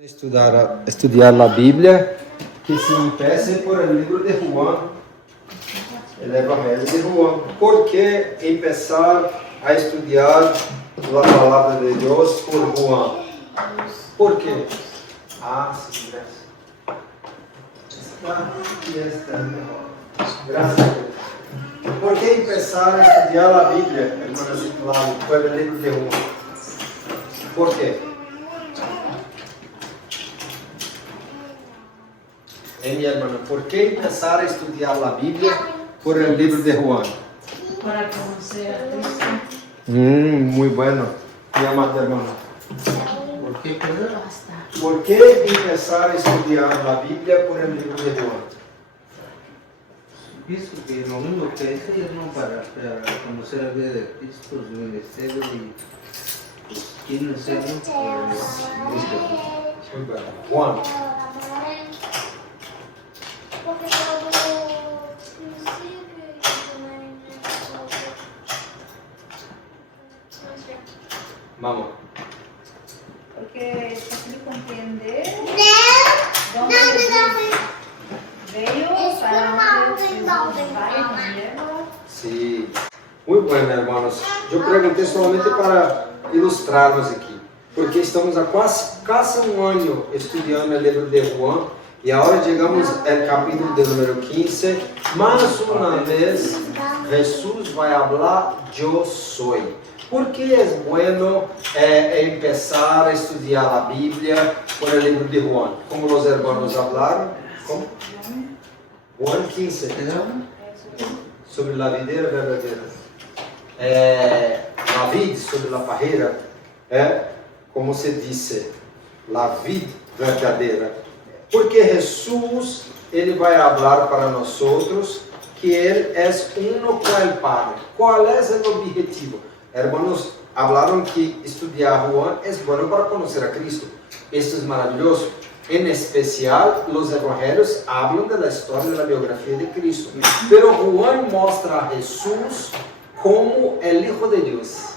Estudiar la Biblia, que se empiece por el libro de Juan, el Evangelio de Juan. ¿Por qué empezar a estudiar la palabra de Dios por Juan? ¿Por qué? Sí, gracias. ¿Por qué empezar a estudiar la Biblia, hermanos y por el libro de Juan? ¿Por qué? Mi hermano, ¿por qué empezar a estudiar la Biblia por el libro de Juan? Para conocer a Cristo. Muy bueno, mi amado hermano. ¿Por qué empezar a estudiar la Biblia por el libro de Juan? Pienso que lo único que es irnos para conocer la vida de Cristo, su ministerio y pues, quién es Él. Muy bueno. Juan. Vamos. Porque es fácil comprender dónde Jesús veio para Sí, muy bueno, hermanos. Yo pregunté solamente para ilustrarnos aquí, porque estamos a casi un año estudiando el libro de Juan y ahora llegamos al capítulo de número 15. Más una vez, Jesús va a hablar, yo soy. ¿Por qué es bueno empezar a estudiar la Biblia por el libro de Juan? Como los hermanos hablaron. ¿Cómo? Juan 15. Sobre la videira verdadeira. La vid sobre la pareira. Como se dice, la vid verdadeira. Porque Jesús, Ele vai falar para nós que Ele é uno com o Padre. Qual é o objetivo? Hermanos, hablaron que estudiar Juan es bueno para conocer a Cristo. Esto es maravilloso. En especial, los evangelios hablan de la historia de la biografía de Cristo. Pero Juan muestra a Jesús como el Hijo de Dios.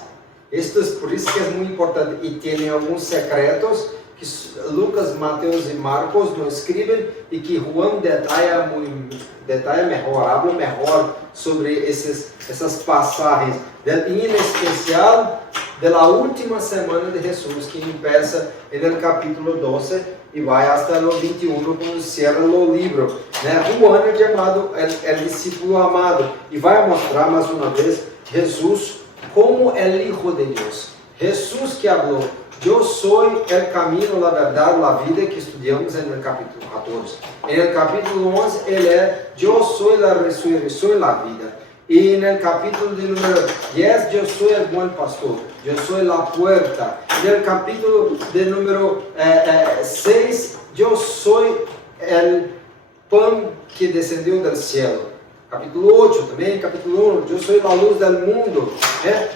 Esto es por eso que es muy importante. Y tiene algunos secretos que Lucas, Mateus y Marcos no escriben y que Juan detalla mejor, habla mejor sobre essas passagens, e em especial da última semana de Jesus, que começa no capítulo 12 e vai até o 21, quando cierra o livro. Juan é chamado o discípulo amado e vai mostrar mais uma vez Jesus como o Hijo de Deus. Jesus que falou, eu sou o caminho, a verdade, a vida, que estudamos no capítulo 14. No capítulo 11, ele é, eu sou a ressurreição e a vida. E no capítulo de número 10, eu sou o bom pastor, eu sou a porta. No capítulo de número 6, eu sou o pão que descendeu do céu. Capítulo 8 também, capítulo 1, eu sou a luz do mundo.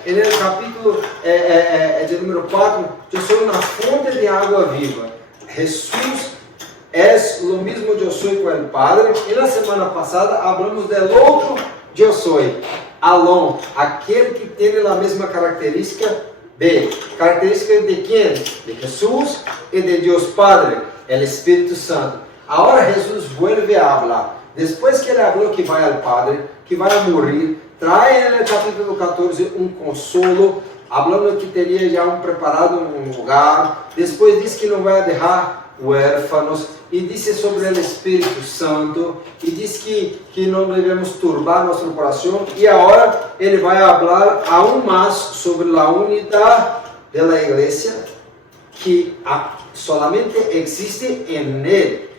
E no capítulo de número 4, eu sou uma fonte de água viva. Jesus é o mesmo eu sou com o Padre. E na semana passada, falamos do outro eu sou, Alon, aquele que tem a mesma característica característica de quem? De Jesus e de Deus Padre, o Espírito Santo. Agora Jesus vuelve a falar. Depois que ele falou que vai ao Padre, que vai morrer, traz no capítulo 14 um consolo, falando que teria já preparado um lugar. Depois diz que não vai deixar huérfanos, e disse sobre o Espírito Santo, e diz que não devemos turbar nosso coração, e agora ele vai falar aún mais sobre a unidade da igreja, que solamente existe em Ele.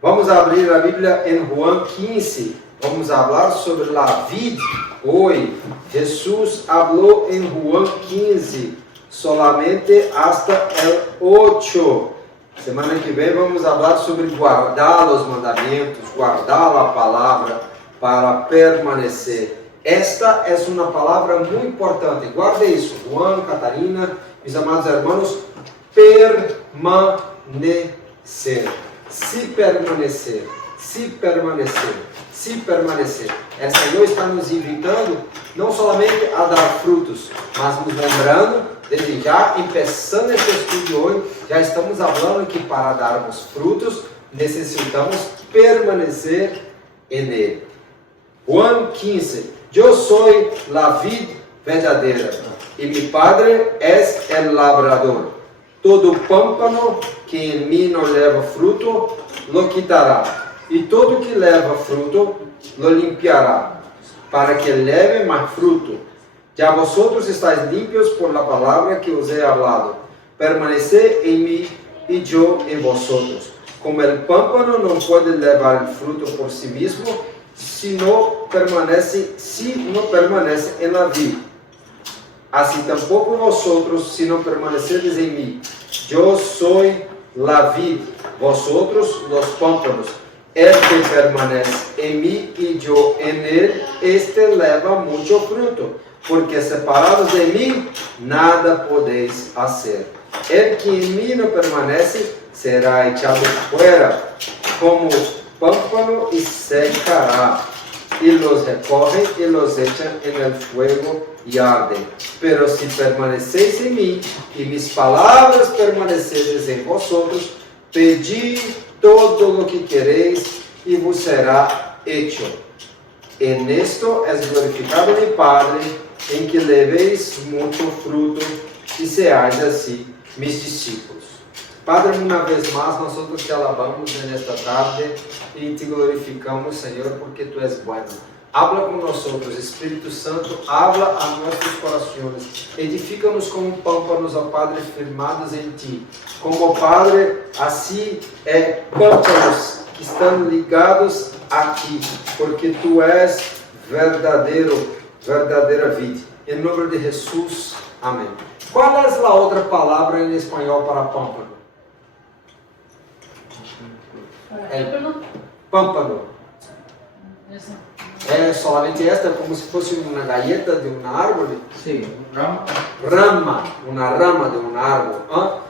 Vamos abrir a Bíblia em Juan 15, vamos falar sobre a vida. Hoje, Jesus falou em Juan 15, solamente hasta o 8. Semana que vem vamos falar sobre guardar os mandamentos, guardar a palavra para permanecer. Esta é uma palavra muito importante. Guarde isso, Juan, Catarina, meus amados irmãos, permanecer. Se permanecer, se permanecer, se permanecer. O Senhor está nos invitando não somente a dar frutos, mas nos lembrando desde já, começando esse estudo de hoje, já estamos falando que para darmos frutos, necessitamos permanecer em Ele. Juan 15, eu sou a vid verdadeira, e meu Padre é o labrador. Todo pámpano que em mim não leva fruto, lo quitará, e todo que leva fruto, lo limpiará, para que leve mais fruto. Já vosotros estáis limpios por la palavra que os he hablado. Permaneced em mim e eu em vosotros. Como o pámpano não pode levar fruto por si mesmo, se não permanece em la vid. Assim tampouco vosotros, se não permanecedes em mim. Eu sou la vid, vosotros los pámpanos. El que permanece em mim e eu em ele, este leva muito fruto, porque separados de mim, nada podeis fazer. El que em mim não permanece, será echado fora, como pámpano, e secará. E los recogen e los echan en el fuego e arden. Pero si permaneceis em mim, e mis palavras permaneceres em vosotros, pedi todo lo que queréis, e vos será hecho. En esto es glorificado mi Padre, en que levéis mucho fruto, e seáis assim mis discípulos. Padre, uma vez mais, nós te alabamos nesta tarde e te glorificamos, Senhor, porque Tu és bueno. Habla com nós, Espírito Santo, habla a nossos corações. Edifica-nos como pâmpanos, ó Padre, firmados em Ti. Como, Padre, assim pâmpanos que estão ligados a Ti, porque Tu és verdadeira vida. Em nome de Jesus, amém. Qual é a outra palavra em espanhol para pâmpano? Pâmpano. É solamente esta, como se fosse uma galleta de uma árvore? Sim, Rama, uma rama de uma árvore.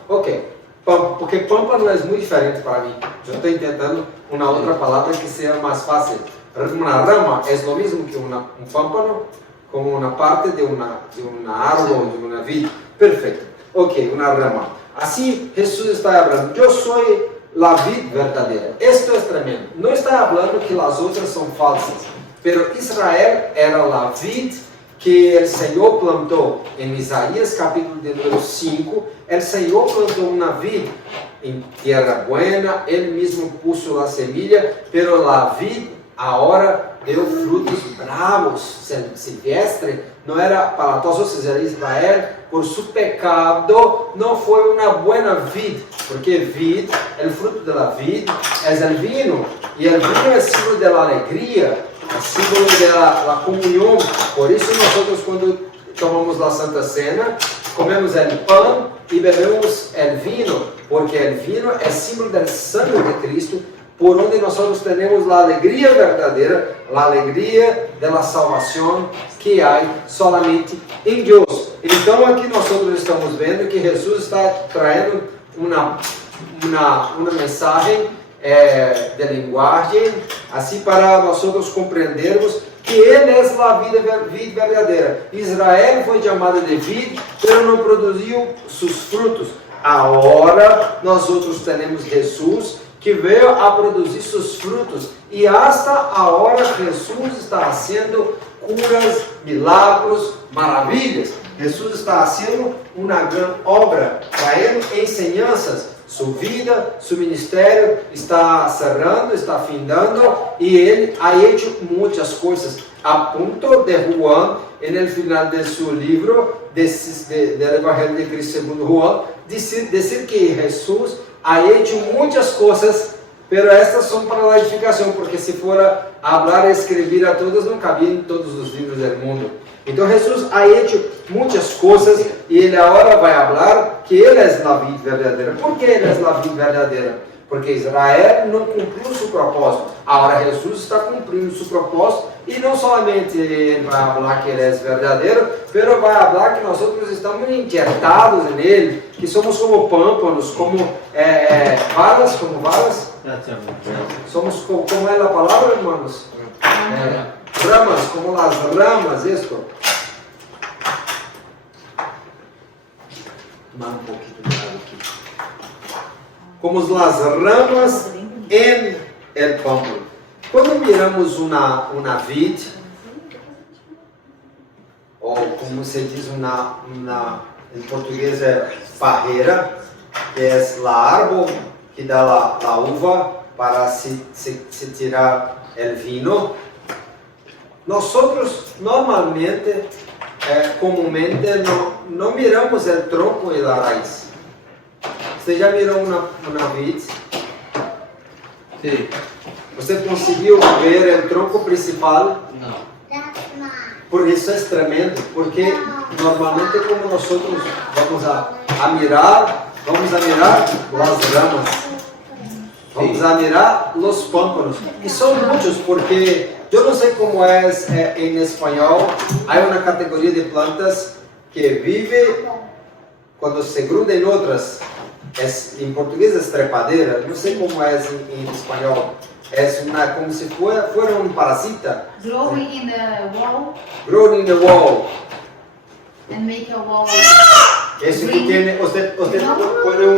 Ok, porque pâmpano é muito diferente para mim. Eu estou tentando uma outra palavra que seja mais fácil. Uma rama é o mesmo que um pâmpano, como uma parte de uma árvore ou de uma vid. Perfeito. Ok, uma rama. Assim, Jesus está falando, eu sou la vid verdadeira. Esto é tremendo. Não está falando que as outras são falsas, pero Israel era la vid que o Senhor plantou. Em Isaías capítulo de número 5, o Senhor plantou uma vid em terra buena, Ele mesmo puso a semilla, pero la vid agora deu frutos bravos, silvestre. Não era para todos os de Israel, por su pecado, não foi uma boa vid, porque vid, o fruto da vid, é o vinho, e o vinho é símbolo da alegria, é símbolo da comunhão. Por isso, nós, quando tomamos a Santa Cena, comemos o pão e bebemos o vinho, porque o vinho é símbolo do sangue de Cristo, por onde nós temos a alegria verdadeira, a alegria da salvação que há solamente em Deus. Então aqui nós estamos vendo que Jesus está trazendo uma mensagem de linguagem, assim para nós compreendermos que Ele é a vida verdadeira. Israel foi chamado de vid, mas não produziu seus frutos. Agora nós temos Jesus, que veio a produzir seus frutos, e hasta agora Jesus está fazendo curas, milagros, maravilhas. Jesus está fazendo uma grande obra, trazendo ensinanças. Sua vida, seu ministério está cerrando, está findando, e Ele ha hecho muitas coisas. A ponto de Juan, no final de seu livro, do Evangelho de Cristo segundo Juan, dizer que Jesus ha hecho muitas coisas, pero estas são para a edificação, porque se fora falar e escrever a todas, não cabia em todos os livros do mundo. Então Jesus ha hecho muitas coisas, e Ele agora vai falar que Ele é a vida verdadeira. Por que Ele é a vida verdadeira? Porque Israel não cumpriu seu propósito. Agora Jesus está cumprindo seu propósito, e não somente Ele vai falar que Ele é verdadeiro, mas vai falar que nós estamos inquietados nele, que somos como pâmpanos, como varas, somos como é a palavra, irmãos? Ramas, como as ramas, isto. tomar um pouquinho de água aqui. Como as ramas em el pámpano. Quando miramos uma vid, ou como se diz em português é parreira, que é a árvore que dá a uva para se tirar o vinho. Nós normalmente, comumente, não miramos o tronco e a raiz. Você já mirou uma vid? Sim. Você conseguiu ver o tronco principal? Não. Porque isso é tremendo, porque normalmente como nós vamos a mirar as ramas, vamos a mirar os pámpanos, e são muitos, porque eu não sei como é em espanhol, há uma categoria de plantas que vive quando se gruda em outras, em português é trepadeira, não sei como é em espanhol. É como se fuera um parasita. Growing in the wall Growing in the wall. and make a wall. Esse que tem, você põe um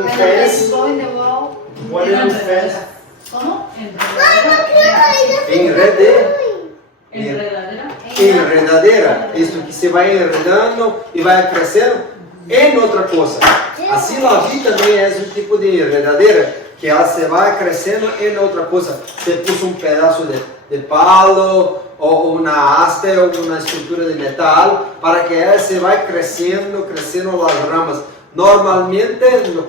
And then fence, go in the wall. põe um fence, ¿Cómo? enredadeira. Isso que você vai enredando e vai crescendo em outra coisa. Assim a vida também é um tipo de enredadeira, que ela se vai crescendo em outra coisa. Você puxa um pedaço de palo, ou uma haste, ou uma estrutura de metal, para que ela se vai crescendo as ramas. Normalmente,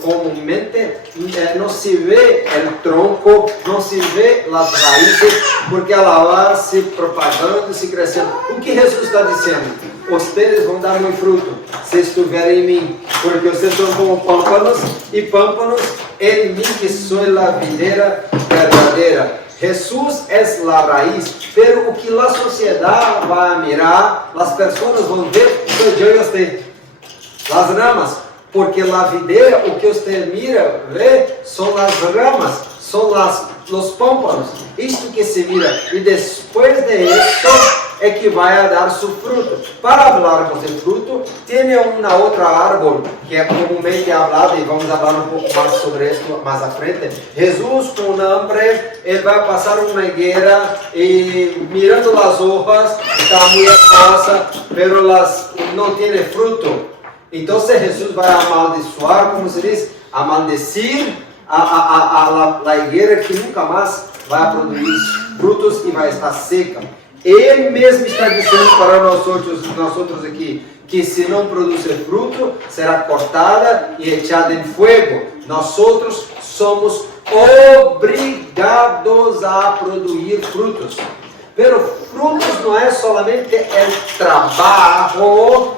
comumente, não se vê o tronco, não se vê as raízes, porque ela vai se propagando, se crescendo. O que Jesus está dizendo? Vocês vão dar muito fruto, se estiverem em mim, porque vocês são como pâmpanos, e pâmpanos em mim, que sou a videira verdadeira. Jesus é a raiz, pero o que a sociedade vai mirar, as pessoas vão ver, sou eu e você, as ramas, porque a videira, o que você mira, vê, são as ramas, são os pâmpanos, isto que se mira, e depois de isso, é que vai dar seu fruto. Para falarmos de fruto, tem uma outra árvore que é comumente falada, e vamos falar um pouco mais sobre isso mais à frente. Jesus, com hambre, ele vai passar uma higuera e mirando as hojas, está muito hermosa, mas não tem fruto. Então Jesus vai amaldiçoar, como se diz, amaldecir a higuera que nunca mais vai produzir frutos e vai estar seca. Ele mesmo está dizendo para nós outros aqui, que se não produzir fruto, será cortada e echada em fogo. Nós outros somos obrigados a produzir frutos. Pero frutos não é solamente o trabalho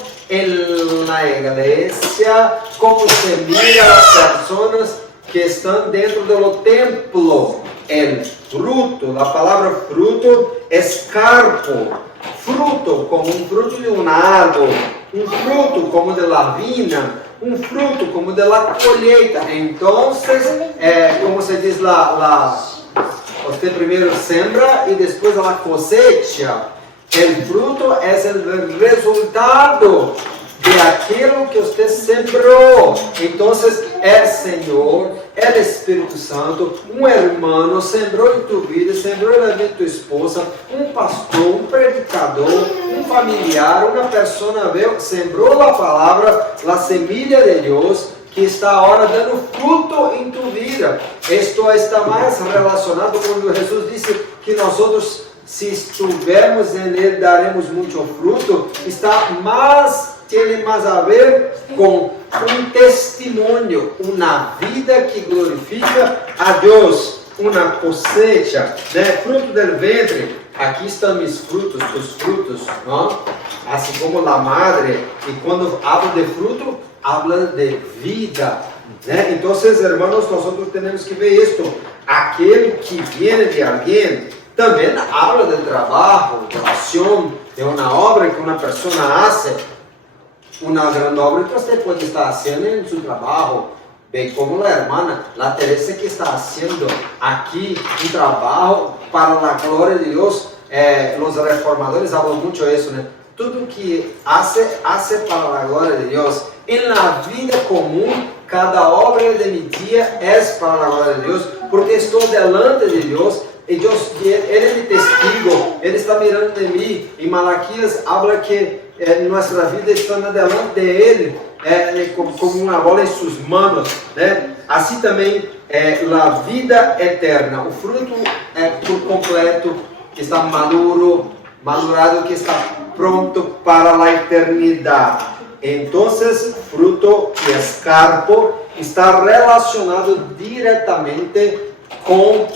na igreja, como se mira as pessoas que estão dentro do templo. El fruto, a palavra fruto é carpo, fruto como um fruto de uma árvore, um fruto como de la vina, um fruto como de la colheita. Então, como se diz você primeiro sembra e depois a cosecha. O fruto é o resultado de aquilo que você sembrou. Então, é Senhor, é Espírito Santo, um irmão sembrou em tua vida, sembrou na vida de tua esposa, um pastor, um predicador, um familiar, uma pessoa veio, sembrou a palavra, a semilha de Deus, que está agora dando fruto em tua vida. Isto está mais relacionado quando Jesus disse que nós outros, se estivermos em Ele, daremos muito fruto, tem mais a ver com um testemunho, uma vida que glorifica a Deus, uma cosecha, fruto do ventre. Aqui estão meus frutos, tus frutos, não? Assim como a madre, e quando habla de fruto, habla de vida. Então, irmãos, nós temos que ver isto. Aquele que vem de alguém também habla de trabalho, de ação, de uma obra que uma pessoa faz. Uma grande obra que você pode estar fazendo em seu trabalho, bem como a irmã, a Teresa, que está fazendo aqui um trabalho para a glória de Deus. Os reformadores falam muito isso, né? tudo que hace para a glória de Deus. Em la vida comum, cada obra de mi dia é para a glória de Deus, porque estou delante de Deus. E Deus, Ele é mi testigo, Ele está mirando de mim. E Malaquias habla que nossa vida está delante de Ele, como uma bola em suas mãos, né? Assim também a vida eterna, o fruto por completo, que está madurado, que está pronto para a eternidade. Então, fruto que é carpo está relacionado diretamente com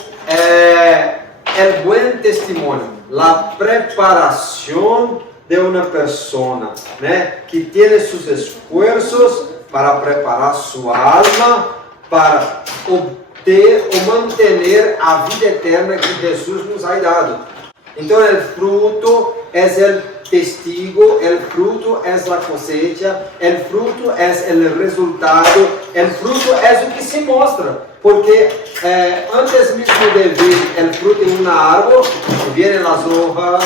el buen testimonio, la preparación de una persona, né, que tiene sus esfuerzos para preparar su alma para obter ou mantener a vida eterna que Jesus nos ha dado. Então, o fruto é o testigo, o fruto é a cosecha, o fruto é o resultado, o fruto é o que se mostra. Porque antes mesmo de ver o fruto em uma árvore, vienen as hojas,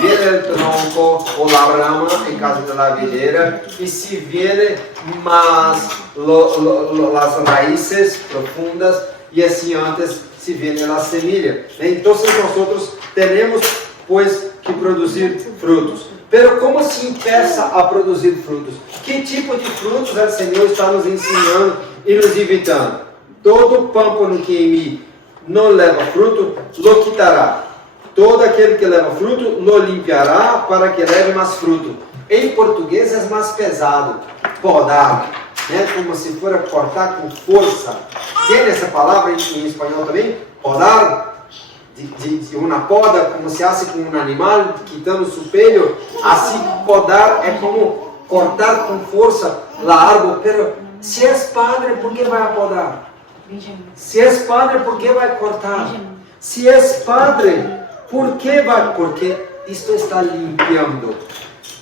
viene o tronco ou a rama, em caso de la videira, e se viene mais as raízes profundas, e assim antes se viene a semilla. Então, nós temos, pois, que produzir frutos. Pero como se empieza a produzir frutos? Que tipo de frutos o Senhor está nos ensinando e nos invitando? Todo pâmpano que em mim não leva fruto, lo quitará. Todo aquele que leva fruto, lo limpiará para que leve mais fruto. Em português é mais pesado, podar, né? Como se fosse cortar com força. Tem essa palavra em espanhol também? Podar, de uma poda, como se hace com um animal, quitando o pelo. Assim, podar é como cortar com força a árvore. Pero se és padre, por que vai podar? Se és padre, por que vai cortar? Se és padre, por que vai? Porque isto está limpiando.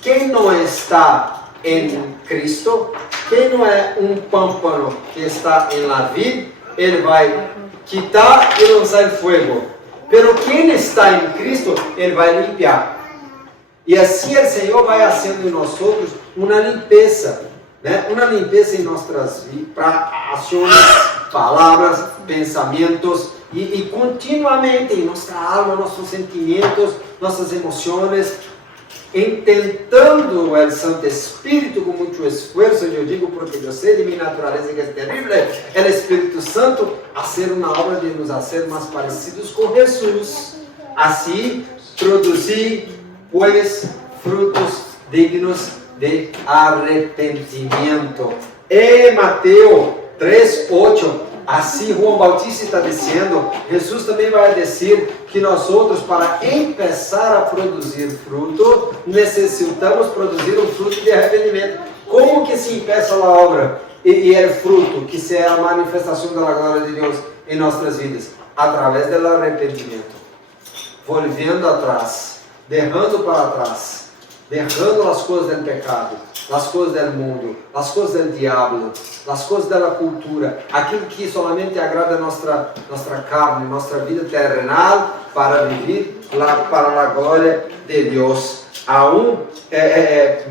Quem não está em Cristo, quem não é um pâmpano que está em la vid, ele vai quitar e lançar fogo. Pero quem está em Cristo, ele vai limpar. E assim o Senhor vai fazendo em nós uma limpeza, né? Uma limpeza em nossas vidas, para ações, palavras, pensamentos e continuamente em nossa alma, nossos sentimentos, nossas emoções, tentando o Santo Espírito com muito esforço, eu digo porque eu sei de minha natureza que é terrível, o Espírito Santo a ser uma obra de nos fazer mais parecidos com Jesus. Assim, produzir, pois, frutos dignos de arrependimento. E Mateus 3:8, assim João Bautista está dizendo, Jesus também vai dizer que nós outros, para começar a produzir fruto, necessitamos produzir um fruto de arrependimento. Como que se começa a obra e o fruto, que será a manifestação da glória de Deus em nossas vidas? Através do arrependimento, volvendo atrás, derrando para trás, derrando as coisas do pecado, as coisas do mundo, as coisas do diabo, as coisas da cultura, aquilo que solamente agrada a nossa carne, nossa vida terrenal, para viver para a glória de Deus.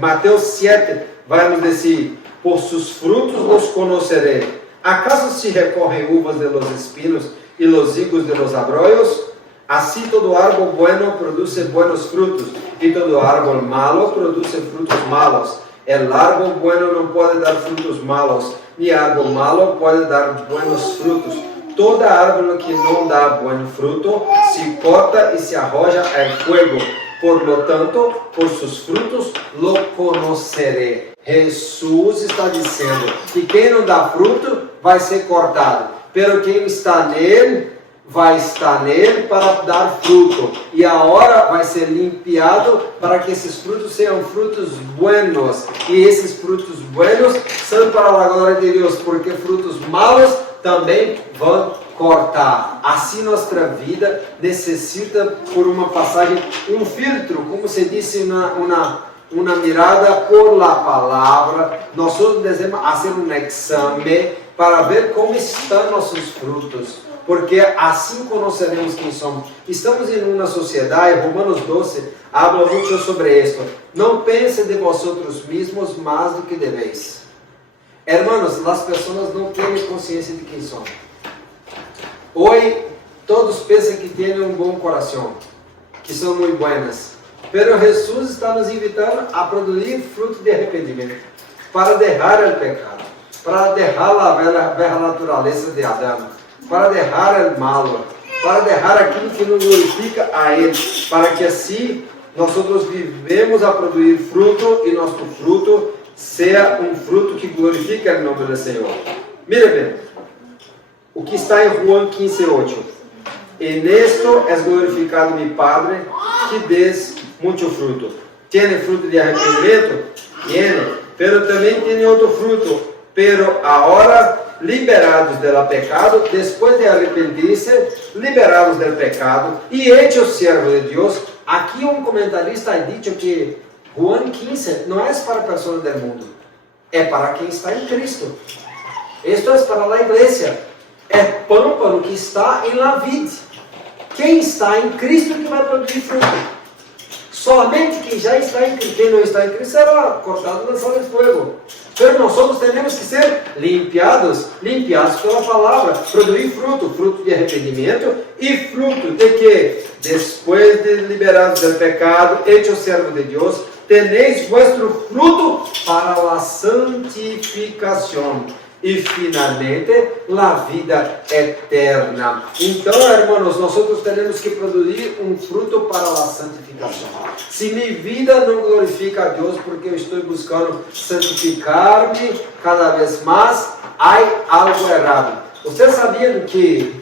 Mateus 7 vai nos dizer: por seus frutos os conocerei. ¿Acaso se recorrem uvas de los espinos e los higos de los abrolhos? Assim todo árbol bueno produce buenos frutos, e todo árbol malo produce frutos malos. El árbol bueno não pode dar frutos malos, ni árbol malo pode dar buenos frutos. Toda árvore que não dá bom fruto se corta e se arroja ao fogo. Por lo tanto, por seus frutos lo conoceré. Jesus está dizendo que quem não dá fruto vai ser cortado, pero quem está nele vai estar nele para dar fruto, e a hora vai ser limpiado para que esses frutos sejam frutos buenos, e esses frutos buenos são para a glória de Deus, porque frutos malos também vão cortar. Assim nossa vida necessita, por uma passagem, um filtro, como se disse, uma mirada por la palavra. Nós devemos fazer um exame para ver como estão nossos frutos. porque assim conoceremos quem somos. Estamos em uma sociedade, Romanos 12 habla muito sobre isso. Não pense de vosotros mesmos mais do que deveis. Hermanos, as pessoas não têm consciência de quem são. Hoje, todos pensam que têm um bom coração, que são muito buenas. Pero Jesus está nos invitando a produzir fruto de arrependimento, para deixar o pecado, para deixar a velha natureza de Adão, para deixar o mal, para deixar aquilo que não glorifica a Ele, para que assim nós vivemos a produzir fruto e nosso fruto seja um fruto que glorifica o nome do Senhor. Mira bem, o que está em Juan 15:8. En esto es glorificado mi Padre, que des muito fruto. Tiene fruto de arrependimento? Tiene, pero também tem outro fruto. Pero agora, liberados do pecado, depois de arrepentir-se, liberados do pecado e hechos servos de Deus. Aqui um comentarista ha dicho que Juan 15 não é para pessoas do mundo, é para quem está em Cristo. Isto é para a igreja. É pâmpano que está em la vid. Quem está em Cristo que vai produzir fruto. Solamente quem já está em Cristo, quem não está em Cristo será cortado no sol de fogo. Mas nós temos que ser limpiados pela palavra, produzir fruto de arrependimento e fruto de que, depois de liberados do pecado, hechos servos de Deus, tenéis vuestro fruto para a santificação. E finalmente, a vida eterna. Então, hermanos, nós temos que produzir um fruto para a santificação. Se minha vida não glorifica a Deus, porque eu estou buscando santificar-me cada vez mais, há algo errado. Vocês sabiam que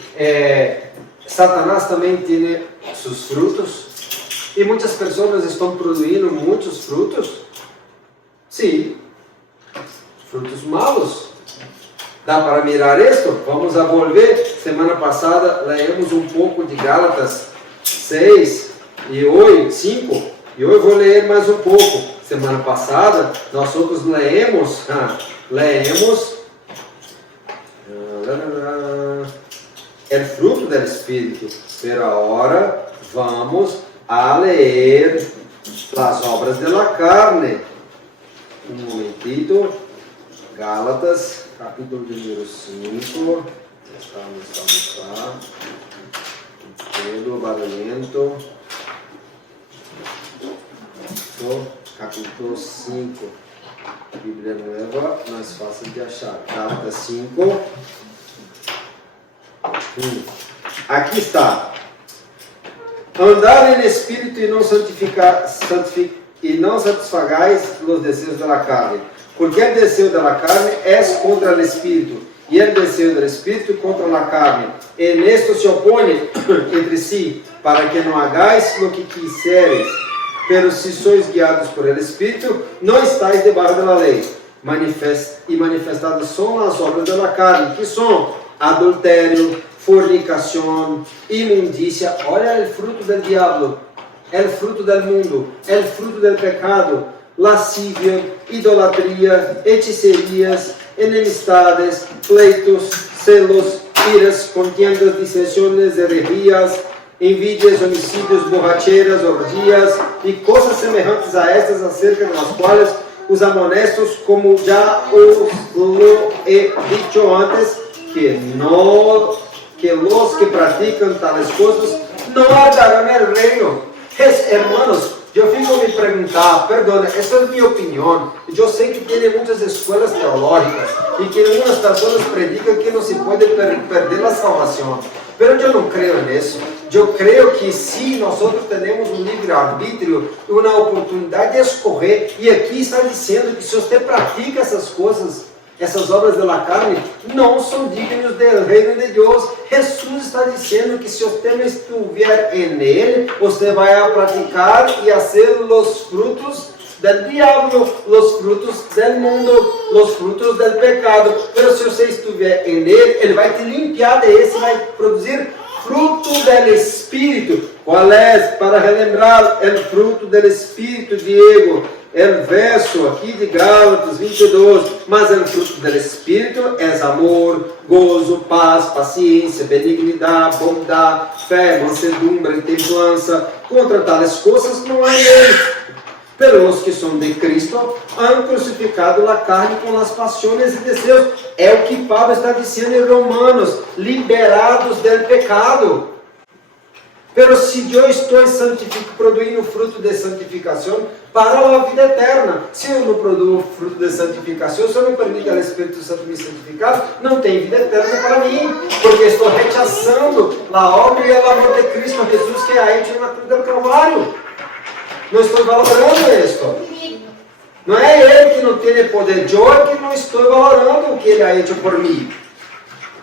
Satanás também tem seus frutos? E muitas pessoas estão produzindo muitos frutos? Sim, frutos malos. Dá para mirar isto? Vamos a volver. Semana passada lemos um pouco de Gálatas 6 e 8, 5. E hoje vou ler mais um pouco. Semana passada nós outros lemos o fruto do Espírito. Pero agora vamos a ler as obras da carne. Um momentito. Gálatas, capítulo número 5. Está. Pedro, valendo. Capítulo 5. Bíblia Nova, mais fácil de achar. Gálatas 5. Aqui está. Andar em espírito e não satisfagais os desejos da carne. Porque o desejo da carne é contra o espírito, e o desejo do espírito contra a carne. E nesto se opõe entre si, para que não hagais o que quiseres. Pero se sois guiados por el espírito, não estáis debaixo da lei. Manifestadas são as obras da carne, que são adultério, fornicação, imundícia. Olha o fruto do diabo, o fruto do mundo, o fruto do pecado. Lascívia, idolatria, hechicerias, enemistades, pleitos, celos, iras, contiendas, dissensões, heresias, envidias, homicídios, borracheras, orgias e coisas semelhantes a estas, acerca das quais os amonestos, como já os he dicho antes, que los que praticam tales coisas não herdarão el reino. Hermanos, eu fico me perguntar, perdona, essa é minha opinião. Eu sei que tem muitas escolas teológicas e que algumas pessoas predicam que não se pode perder a salvação. Mas eu não creio nisso. Eu creio que sim, nós temos um livre-arbítrio, uma oportunidade de escolher. E aqui está dizendo que se você pratica essas coisas, essas obras da carne, não são dignos do reino de Deus. Jesus está dizendo que se você não estiver em Ele, você vai praticar e fazer os frutos do diabo, os frutos do mundo, os frutos do pecado. Mas se você estiver em Ele, Ele vai te limpar de esse, vai produzir fruto do Espírito. Qual é? Para relembrar, o fruto do Espírito, Diego. o verso aqui de Gálatas 22, mas o fruto do Espírito é amor, gozo, paz, paciência, benignidade, bondade, fé, mansedumbre, templança. Contra tales coisas não há lei. Pero os que são de Cristo han crucificado a carne com as paixões e desejos. É o que Paulo está dizendo em Romanos, liberados do pecado. Pero se eu estou produzindo fruto de santificação para a vida eterna, se eu não produzo fruto de santificação, se eu não permito ao Espírito Santo me santificar, não tem vida eterna para mim, porque estou rechaçando a obra e o amor de Cristo Jesus que é hecho na cruz do Calvário. Não estou valorando isso. Não é Ele que não tem poder, eu é que não estou valorando o que Ele ha hecho por mim.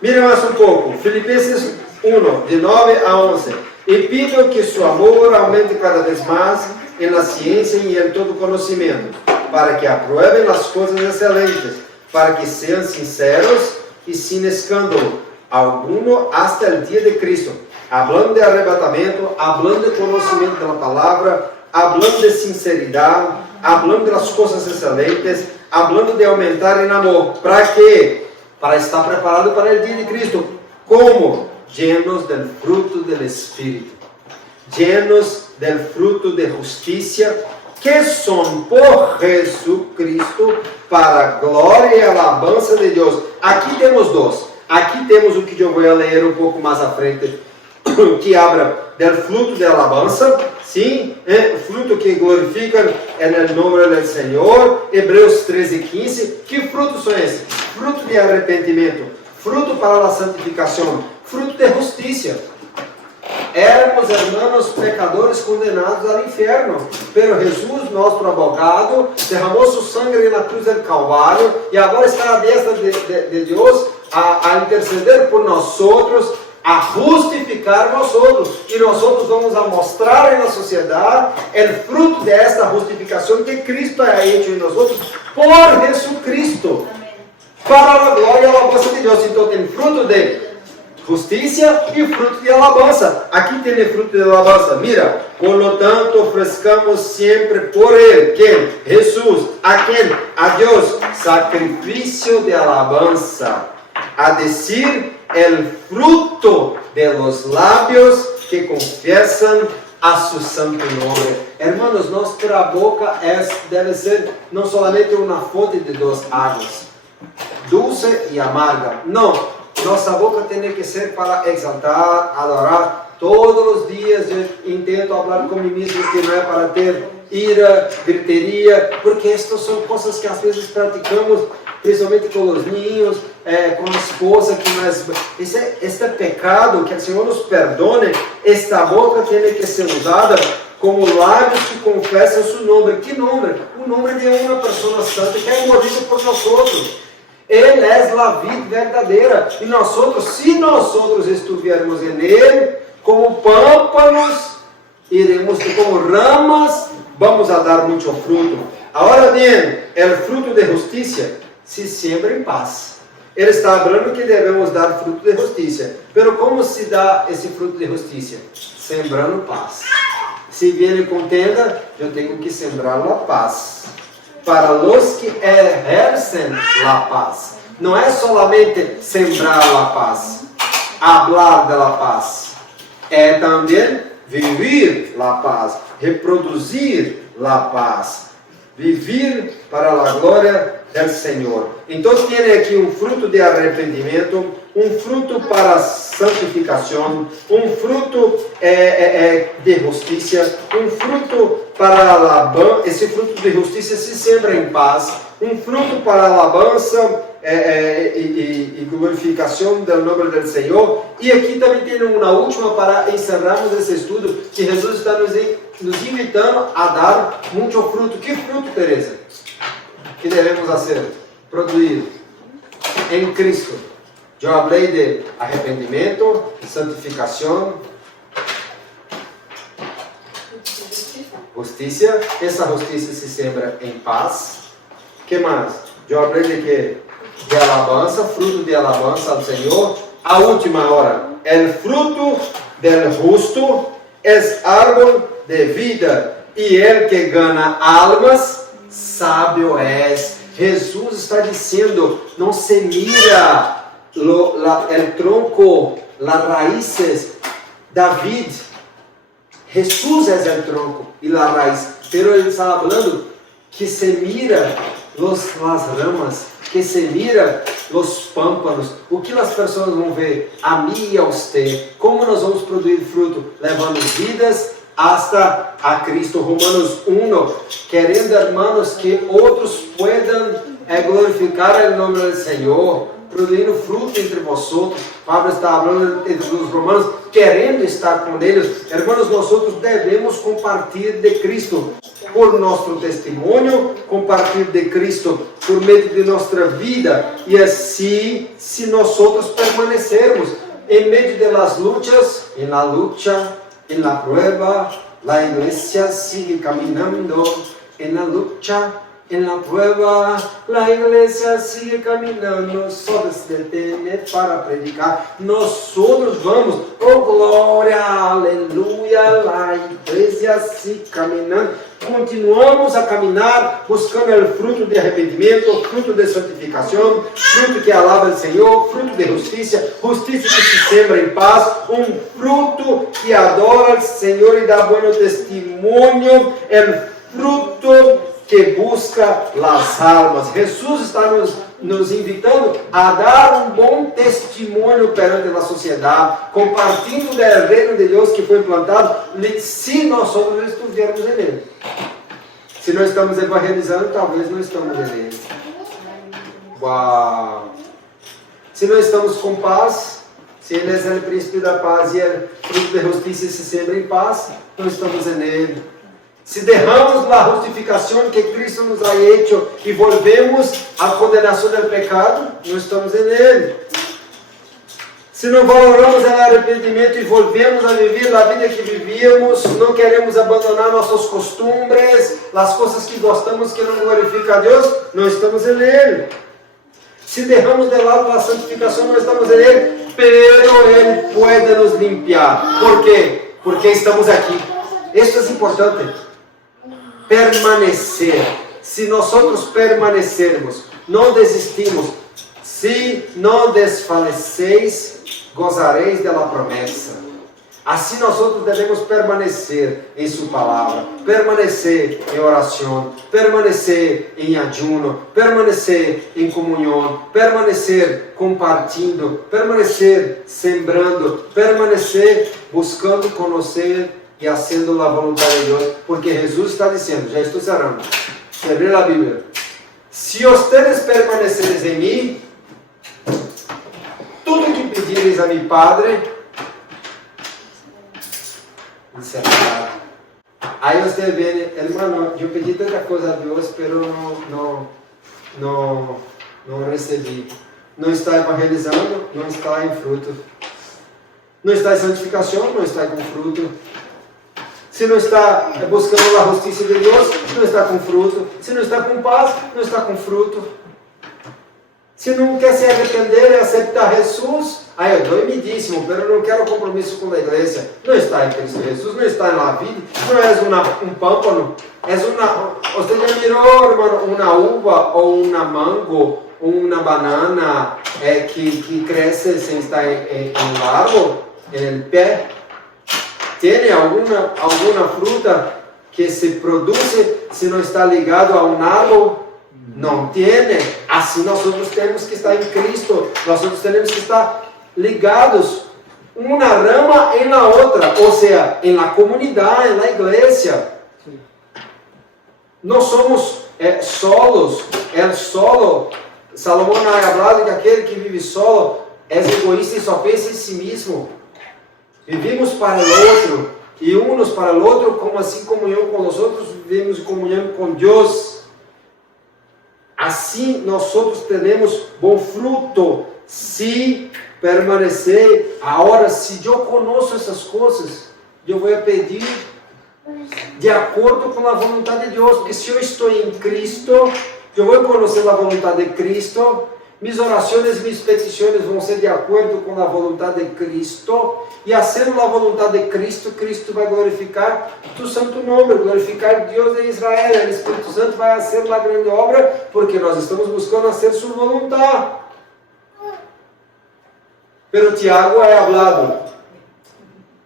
Mira mais um pouco, Filipenses 1, de 9 a 11. E pido que seu amor aumente cada vez mais na ciência e em todo conhecimento, para que aprovem as coisas excelentes, para que sejam sinceros e sem escândalo alguno hasta o dia de Cristo, hablando de arrebatamento, hablando de conhecimento da palavra, hablando de sinceridade, hablando de las coisas excelentes, hablando de aumentar em amor. Para quê? Para estar preparado para o dia de Cristo. Como? Llenos del fruto del Espírito, llenos del fruto de justiça, que são por Jesucristo, para a glória e alabança de Deus. Aqui temos dois. Aqui temos o que eu vou ler um pouco mais à frente, que habla del fruto de alabança, sim, fruto que glorifica no nome do Senhor. Hebreus 13:15. Que frutos são esses? Fruto de arrependimento, fruto para a santificação, fruto de justiça. Éramos hermanos pecadores condenados ao inferno, pero Jesus, nosso advogado, derramou seu sangue na cruz do Calvário e agora está à destra de Deus a interceder por nós outros, a justificar nós outros, e nós outros vamos a mostrar na sociedade o fruto desta justificação que Cristo ha hecho em nós outros por Jesucristo, para a glória e a alabança de Deus. Então tem fruto de justiça e fruto de alabança. Aqui tem fruto de alabança. Mira, por lo tanto, oferezcamos sempre por Ele, quem? Jesus. A quem? A Deus. Sacrifício de alabança. A decir, el fruto de los labios que confiesan a su santo nome. Hermanos, nuestra boca deve ser não somente uma fonte de duas águas, dulce e amarga. Não. Nossa boca tem que ser para exaltar, adorar. Todos os dias eu intento falar com mim mesmo que não é para ter ira, griteria, porque estas são coisas que às vezes praticamos, principalmente com os ninhos, com a esposa. Este pecado, que o Senhor nos perdone. Esta boca tem que ser usada como lábios que confessam seu nome. Que nome? O nome de uma pessoa santa que é morrido por nós outros. Ele é a vida verdadeira. E nós outros, se nós outros estivermos nele, como pâmpanos, iremos como ramas, vamos a dar muito fruto. Agora bem, o fruto de justiça se siembra em paz. Ele está falando que devemos dar fruto de justiça. Mas como se dá esse fruto de justiça? Sembrando paz. Se vier contenda, eu tenho que sembrar a paz. Para os que exercem a paz. Não é solamente sembrar a paz, hablar da paz. É também viver a paz, reproduzir a paz, viver para a glória do Senhor. Então tem aqui um fruto de arrependimento, um fruto para a santificação, um fruto de justiça, um fruto para a alabança. Esse fruto de justiça se sembra em paz, um fruto para a alabança e glorificação do nome do Senhor. E aqui também tem uma última para encerrarmos esse estudo, que Jesus está nos invitando a dar muito fruto. Que fruto, Teresa? Que devemos fazer? Produzir em Cristo. Eu falei de arrependimento, santificação, justiça. Essa justiça se sembra em paz. Que mais? Eu falei de que? De alabança, fruto de alabança ao Senhor. A última hora, el fruto del justo es árbol de vida, e el que gana almas sábio és. Jesus está dizendo, não se mira el tronco, las raíces. David, Jesús es el tronco y la raíz, pero ele está falando que se mira las ramas, que se mira os pâmpanos. O que as pessoas vão ver? A mim e a você. Como nós vamos produzir fruto? Levando vidas hasta a Cristo. Romanos 1. Querendo, hermanos, que outros puedan glorificar o nome do Senhor, produzindo fruto entre vosotros. Pablo está falando entre os romanos, querendo estar com eles. Hermanos, nós devemos compartilhar de Cristo por nosso testemunho, compartilhar de Cristo por meio de nossa vida, e assim, se nós permanecermos em meio de las luchas, em la lucha, em la prueba, la iglesia sigue caminando, en la lucha, en la prueba, la iglesia sigue caminando, só se detém para predicar. Nós vamos, oh glória, aleluia, la iglesia sigue caminhando. Continuamos a caminhar buscando o fruto de arrependimento, fruto de santificação, fruto que alaba o Senhor, fruto de justiça, justiça que se sembra em paz, fruto que adora o Senhor e dá bom testemunho, fruto que busca as almas. Jesus está nos invitando a dar bom testemunho perante a sociedade, compartilhando do reino de Deus que foi implantado, se nós estivermos nele. Se não estamos evangelizando, talvez não estamos nele. Uau! Se não estamos com paz, se Ele é o príncipe da paz e é fruto de justiça e se sembra em paz, não estamos nele. Se derramos a justificação que Cristo nos ha hecho e volvemos à condenação do pecado, não estamos nele. Se não valoramos o arrependimento e volvemos a viver a vida que vivíamos, não queremos abandonar nossos costumes, as coisas que gostamos que não glorificam a Deus, não estamos nele. Se derramos de lado a santificação, não estamos nele, pero Ele pode nos limpiar. ¿Por quê? Porque estamos aqui. Isso é importante. Permanecer. Se nós permanecermos, não desistimos. Se não desfaleceis, gozareis da promessa. Assim nós devemos permanecer em sua palavra, permanecer em oração, permanecer em ayuno, permanecer em comunhão, permanecer compartilhando, permanecer sembrando, permanecer buscando conhecer e fazendo a vontade de Deus, porque Jesus está dizendo, já estou cerrando, se abrir a Bíblia, se vocês permanecerem em mim, tudo que pedireis a mi Padre, será. Aí você vê, hermano, eu pedi tanta coisa a Deus, pero não recebi. Não está evangelizando, não está em fruto. Não está em santificação, não está com fruto. Se não está buscando a justiça de Deus, não está com fruto. Se não está com paz, não está com fruto. Se não quer se arrepender e aceitar Jesus, aí eu dou medíssimo, mas eu não quero compromisso com a igreja. Não está em Cristo Jesus, não está na vida, não é um pâmpano, é uma. Você já mirou, hermano, uma uva ou uma mango ou uma banana que cresce sem estar em um árvore, em pé? Tem alguma fruta que se produz se não está ligado a um árvore? Não tem. Assim nós temos que estar em Cristo. Nós temos que estar ligados uma rama em la outra, ou seja, em la comunidade, na igreja. Não somos solos. Solo. Salomão ha falado que aquele que vive solo é egoísta e só pensa em si mesmo. Vivimos para o outro e uns para o outro, como assim comunhão com os outros, vivemos em comunhão com Deus. Assim nós teremos bom fruto se permanecer. Agora, se eu conheço essas coisas, eu vou pedir de acordo com a vontade de Deus, porque se eu estou em Cristo, eu vou conhecer a vontade de Cristo, Mis orações, mis petições vão ser de acordo com a vontade de Cristo. E fazendo a vontade de Cristo, Cristo vai glorificar tu santo nome, glorificar Deus de Israel. O Espírito Santo vai fazer a grande obra, porque nós estamos buscando fazer sua vontade. Pero Tiago é hablado.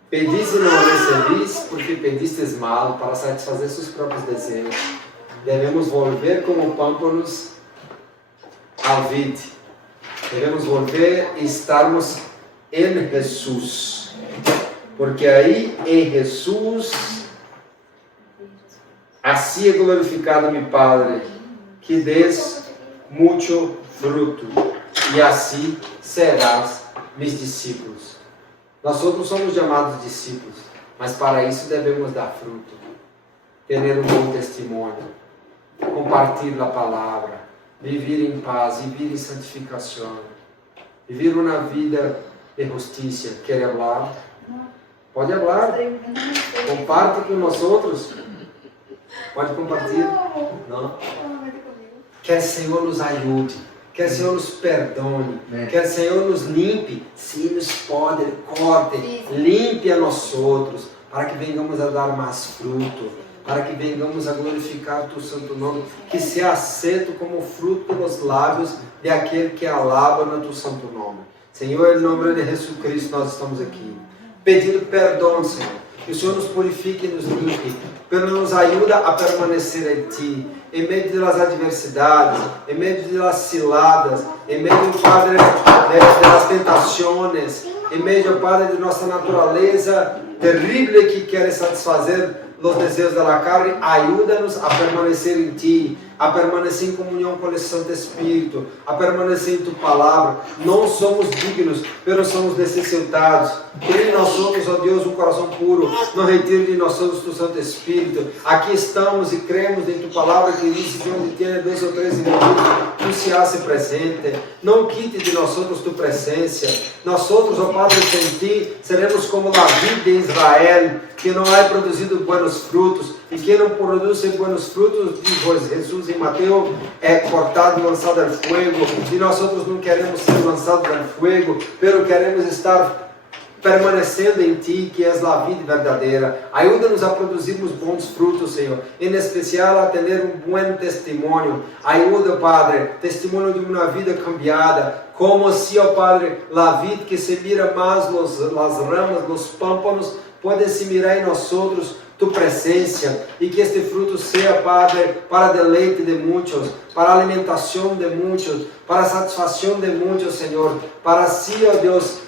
Pedis e não recebis, porque pedistes mal, para satisfazer seus próprios desejos. Devemos volver como pâmpanos ao vide. Devemos volver e estarmos em Jesus. Porque aí em Jesus, assim é glorificado meu Padre, que des muito fruto, e assim serás mis discípulos. Nós outros somos chamados discípulos, mas para isso devemos dar fruto, ter bom testemunho, compartilhar a palavra, viver em paz, viver em santificação, viver uma vida de justiça. Quer falar? Pode falar. Comparte com nós outros. Pode compartilhar. Não? Que o Senhor nos ajude. Que o Senhor nos perdone. Que o Senhor nos limpe. Se nos pode, corte. Limpe a nós outros. Para que venhamos a dar mais fruto. Para que venhamos a glorificar tu santo nome. Que seja aceito como fruto dos lábios de aquele que alaba no tu santo nome. Senhor, em nome de Jesus Cristo, nós estamos aqui. Pedindo perdão, Senhor. Que o Senhor nos purifique e nos limpe. Pero nos ajuda a permanecer em Ti. Em meio das adversidades, em meio das ciladas, em meio, Padre, das tentações, em meio, Padre, de nossa natureza terrível que quer satisfazer os desejos da carne. Ajuda-nos a permanecer em Ti, a permanecer em comunhão com o Santo Espírito, a permanecer em Tu palavra. Não somos dignos, mas somos necessitados. Crie em nós outros, ó Deus, um coração puro. Não retire de nós outros Tu Santo Espírito. Aqui estamos e cremos em Tu palavra que diz que onde tem 2 ou 3 indivíduos, Tu se hace presente. Não quite de nós outros Tu presença. Nós outros, ó Padre, sem Ti, seremos como Davi de Israel, que não é produzido buenos frutos, e que não produz buenos frutos, diz Jesus em Mateus, é cortado e lançado ao fogo. E nós outros não queremos ser lançados ao fogo, pero queremos estar permanecendo em Ti, que és a vida verdadeira. Ajuda-nos a produzirmos bons frutos, Senhor, em especial a ter um bom testemunho. Ajuda, Padre, testemunho de uma vida cambiada, como se, ó Padre, a vida que se mira mais as ramas, os pâmpanos, pode se mirar em nós outros Tu presença, e que este fruto seja, Padre, para deleite de muitos, para alimentação de muitos, para satisfação de muitos, Senhor, para si, ó Deus,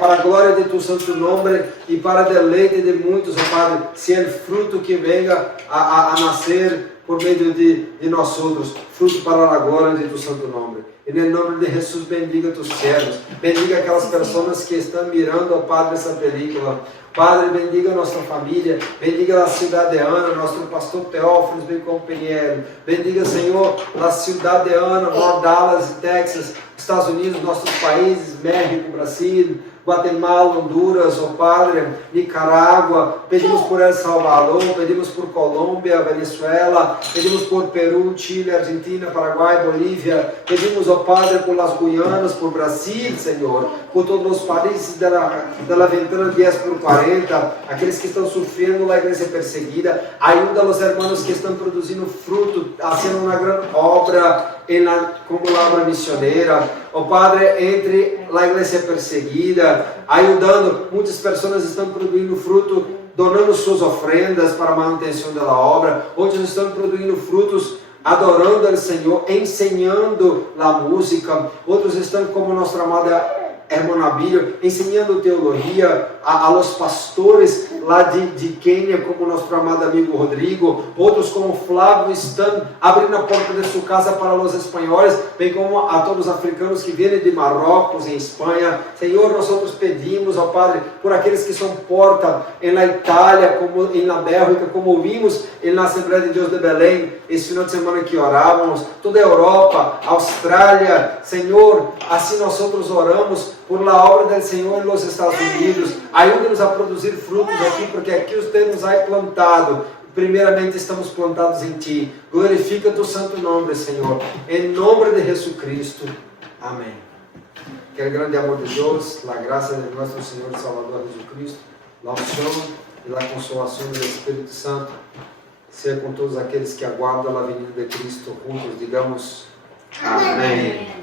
para a glória de Tu santo nome e para deleite de muitos, ó Padre, seja o fruto que venha a nascer por meio de nós outros, fruto para a glória de Tu santo nome. E no nome de Jesus, bendiga Tus servos, bendiga aquelas pessoas que estão mirando, ó Padre, essa película. Padre, bendiga a nossa família, bendiga a cidade de Ana, nosso pastor Teófilo, bem companheiro. Bendiga, Senhor, a cidade de Ana, North Dallas, Texas, Estados Unidos, nossos países, México, Brasil, Guatemala, Honduras, ó Padre, Nicarágua. Pedimos por El Salvador, pedimos por Colômbia, Venezuela, pedimos por Peru, Chile, Argentina, Paraguai, Bolívia. Pedimos, ó Padre, por las Guianas, por Brasil, Senhor, por todos os países da ventana 10 por 40, aqueles que estão sofrendo na igreja perseguida. Ajuda os irmãos que estão produzindo fruto, fazendo uma grande obra como obra missioneira. Ó Padre, entre a igreja perseguida, ajudando, muitas pessoas estão produzindo fruto, donando suas ofrendas para a manutenção da obra. Outros estão produzindo frutos, adorando ao Senhor, ensinando a música. Outros estão como nossa amada irmão Abílio, ensinando teologia a los pastores lá de Quênia, como nosso amado amigo Rodrigo. Outros como Flávio estão abrindo a porta de sua casa para os espanhóis, bem como a todos os africanos que vêm de Marrocos, em Espanha. Senhor, nós outros pedimos, ó Padre, por aqueles que são porta na Itália, como na Bélgica, como vimos na Assembleia de Deus de Belém, esse final de semana que orávamos, toda a Europa, Austrália. Senhor, assim nós outros oramos por la obra do Senhor nos Estados Unidos. Ajude-nos a produzir frutos aqui, porque aqui os temos aí plantado. Primeiramente estamos plantados em Ti. Glorifica Tu santo nome, Senhor. Em nome de Jesus Cristo. Amén. Que el grande amor de Dios, la gracia de nuestro Señor y Salvador Jesucristo, la unción y la consolación del Espíritu Santo sea con todos aqueles que aguardam a venida de Cristo juntos. Digamos, amém.